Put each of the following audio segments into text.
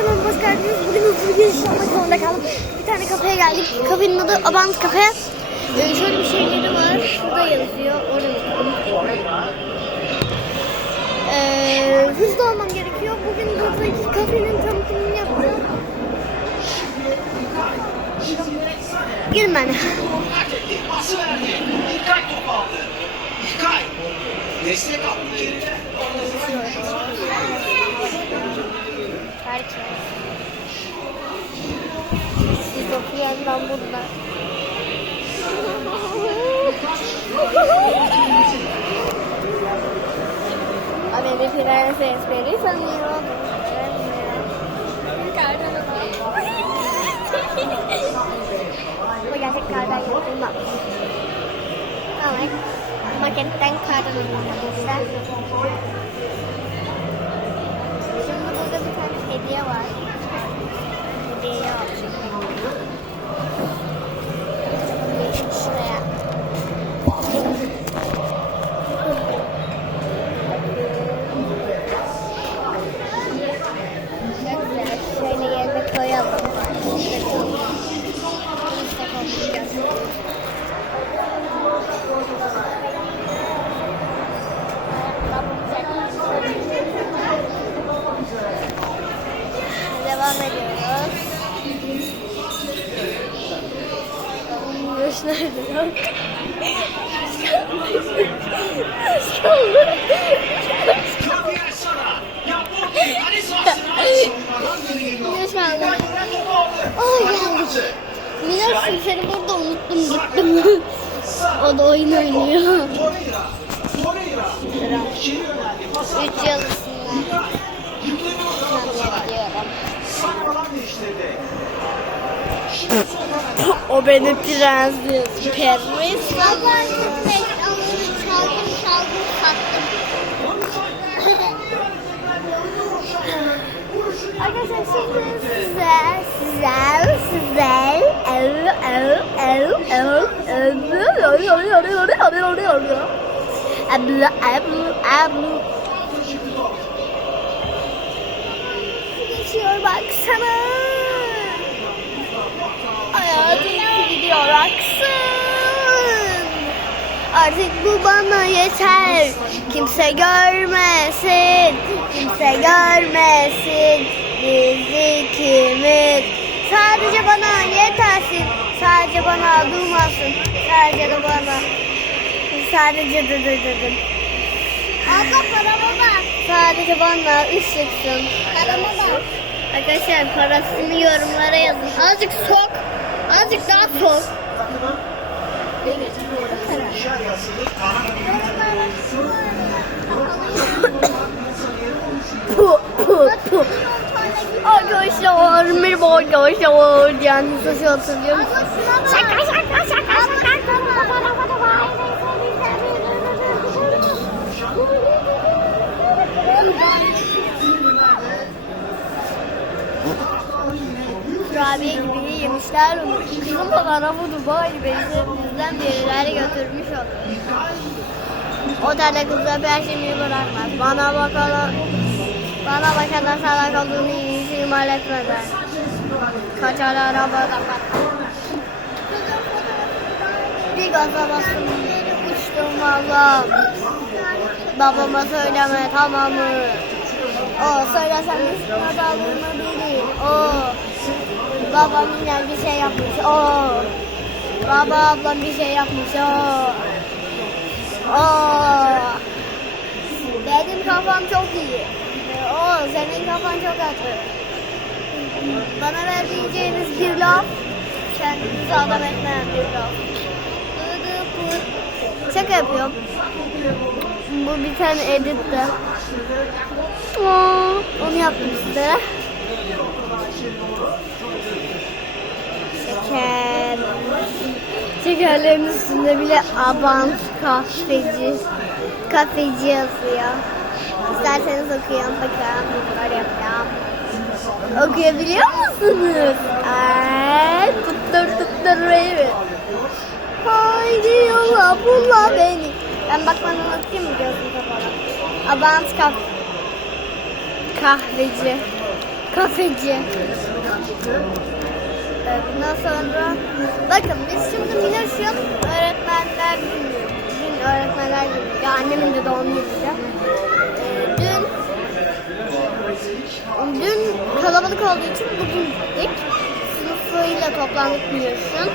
kanalıma hoş geldiniz. Bugün hızlı bir giriş yapmak zorunda kaldım. Bir tane kafeye geldik. Kafenin adı Abant Kafe. Ee, şöyle bir şeyleri var. Şurada yazıyor. Orada. Ee, hızlı olmam gerekiyor. Bugün buradaki kafenin tanıtımını yapacağım. Gelin ben. Pası verdi. İlkay top aldı. İlkay. Destek attı yerine. Herkes. Siz okuyan ben burada. Abi bir prenses beni sanıyor. Bu gerçek kardan yapılmaz. Ama maketten kardan yapılmışlar. Şimdi burada bir tane hediye var. Hediyeyi alacağım. Şuraya. Çok güzel. Şöyle yerine koyalım. Devam ediyoruz. Yunus nerede lan? Javier Sara. Ya bu kale sahasına savunmadan geri geliyor. Yunus nerede? İlkay'dan topu aldı. Ay geldik. Minörsün seni burada unuttum gittim. o da oyun oynuyor. Torreira. Torreira. İçeri yöneldi. Pas O benim prensim. Prensim. çaldım çaldım sattım. Arkadaşlar şimdi size, size, size, ev, ev, ev, ev, ev. Geçiyor baksana. Artık bu bana yeter. Kimse görmesin. Kimse görmesin. Biz ikimiz. Sadece bana yetersin. Sadece bana durmasın. Sadece de bana. Sadece de de de de. Abla parama bak. Sadece bana ışıksın. Parama bak. Arkadaşlar parasını yorumlara yazın. Azıcık sok. Azıcık daha sok. Puh, puh, puh. Arkadaşlar merhaba arkadaşlar. Yani nasıl hatırlıyor musun? Şaka şaka şaka şaka. Kurabiye gibi yemişler onu. Kızım da bana bu Dubai bizden birileri götürmüş onu. Otelde kızlar peşimi bırakmaz. Bana bakalım. Bana bakarlar salak olduğunu iyisi ihmal etmezler. Kaçar arabada patlar. Bir gaza bastım. Uçtum valla. Babama söyleme tamam mı? O söylesem üstüne daldırma değil. O. Babam yine bir şey yapmış. O. Baba ablam bir şey yapmış. O. O. Benim kafam çok iyi. O senin kafan çok kötü. Bana vermeyeceğiniz bir laf kendinizi adam etmeyen bir laf. Şaka yapıyorum. Bu bir tane edit de. Aa, Onu yaptım size. Şeker. Şekerlerin üstünde bile Abant kahveci. Kafeci yazıyor. İsterseniz okuyun bakalım. Böyle yapacağım. Okuyabiliyor musunuz? Eee tuttur tuttur beni. Haydi yolla bulla beni. Ben bakmadan okuyayım mı gözüm kapalı? Abant kaf kahveci. Kafeci. Bundan sonra bakın biz şimdi Miloş'un öğretmenler günü. Dün öğretmenler günü. Ya annemin de doğum günüydü. Ee, dün dün kalabalık olduğu için bugün gittik. Sınıfıyla toplandık Miloş'un.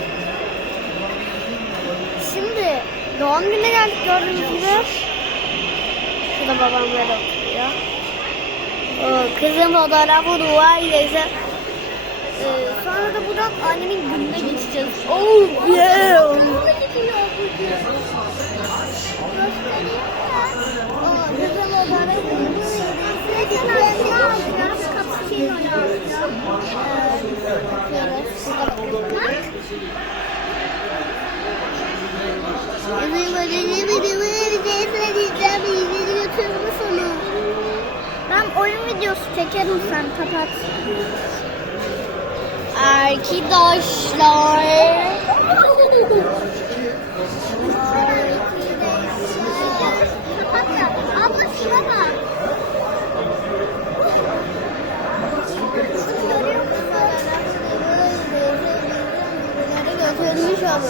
Şimdi doğum gününe geldik gördüğünüz gibi. Şurada babam böyle oturuyor. O kızım fotoğrafı duvardaysa ee, sonra da buradan annemin gününe geçeceğiz. Oh yeah. Aa, kızım fotoğrafı Ben oyun videosu çekerim sen kapat. Arkadaşlar. Abla şuna bak. götürmüş onu.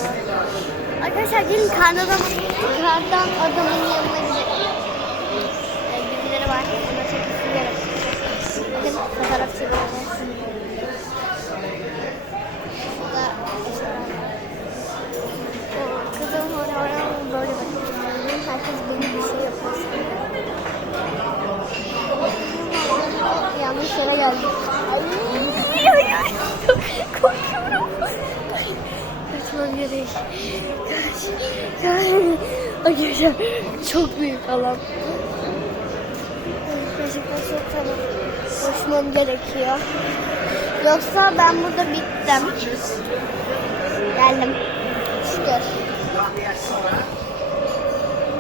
Arkadaşlar gelin karnadan, kardan adamın yanına gidelim. Ee, birileri var. İstiyorum. Dedim fotoğraf çekeceğiz. Şurada eşyalar var. Oo, Kızım oraya oraya böyle bakıyor. Herkes böyle bir şey yapıyor. Yanlış yere geldik. Ay, ay, ay. Korkuyorum. Kaçmam gerek. Kaç. Kaç. Arkadaşlar çok büyük alan. Gerçekten çok tamam. Koşmam gerekiyor. Yoksa ben burada bittim. Geldim. Şükür.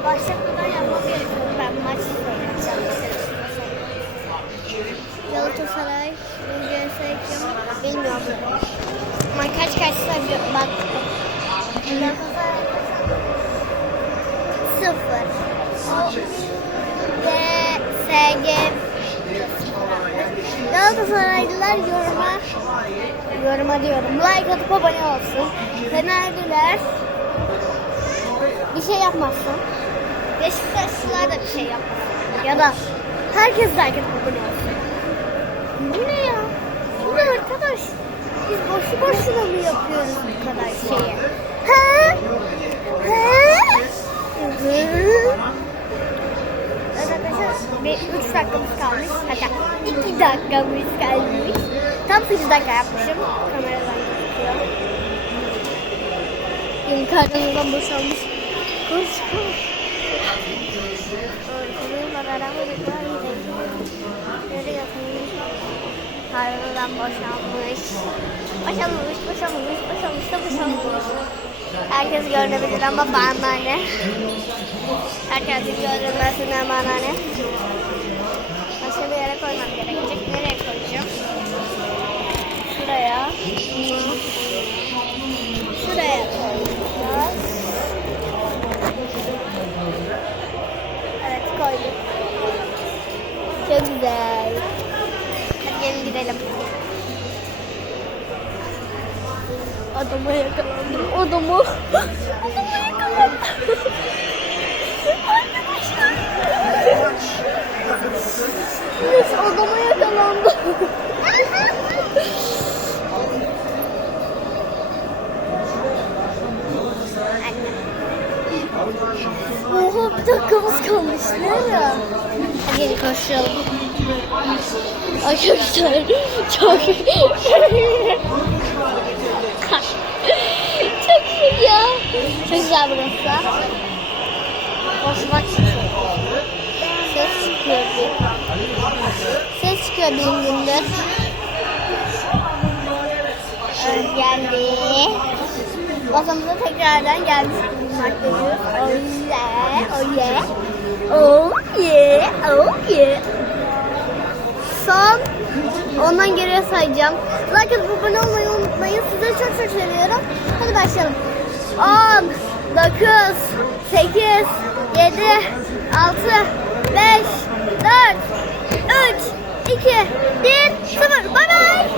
Başlatmadan yapmam gerekiyor. Ben maç oynayacağım. Galatasaray, UGS kim? Bilmiyorum. Ama kaç kaçsa bir bak. Galatasaray sıfır. O D, S, G Galatasaraylılar yoruma yoruma diyorum. Like atıp abone olsun. Fenerliler bir şey yapmazsın. Beşiktaşlılar da bir şey yapmasın. Ya da herkes like atıp abone olsun. Bu ne ya? Bu ne arkadaş? Biz boşu boşuna mı yapıyoruz bu kadar şeyi? He? He? Hı? Evet arkadaşlar bir 3 dakikamız kalmış. Hatta 2 dakikamız kalmış. Tam 8 dakika yapmışım. Kameradan gözüküyor. Benim karnımdan boşalmış. Koş koş. Karnından boşalmış. Boşalmış, boşalmış, boşalmış da boşalmış. Herkes görebilir ama bana ne? Herkesin görünmesine bana ne? Adama yakalandım. Adamı. Adama yakalandım. Arkadaşlar. Neyse adama yakalandım. Oha bir dakikamız kalmış mi? Hadi gelin koşalım. Arkadaşlar çok çok iyi ya. Çok güzel burası. Koşmak istiyorum. Ses çıkıyor bir. Ses çıkıyor bir gündür. Geldi. Masamıza tekrardan gelmiş bulunmaktayız. Oh yeah, oh yeah. Oh yeah, oh. Son ondan geriye sayacağım. Atıp abone olmayı unutmayın. Sizleri çok çok seviyorum. Hadi başlayalım. 10, 9, 8, 7, 6, 5, 4, 3, 2, 1, 0. Bay bay.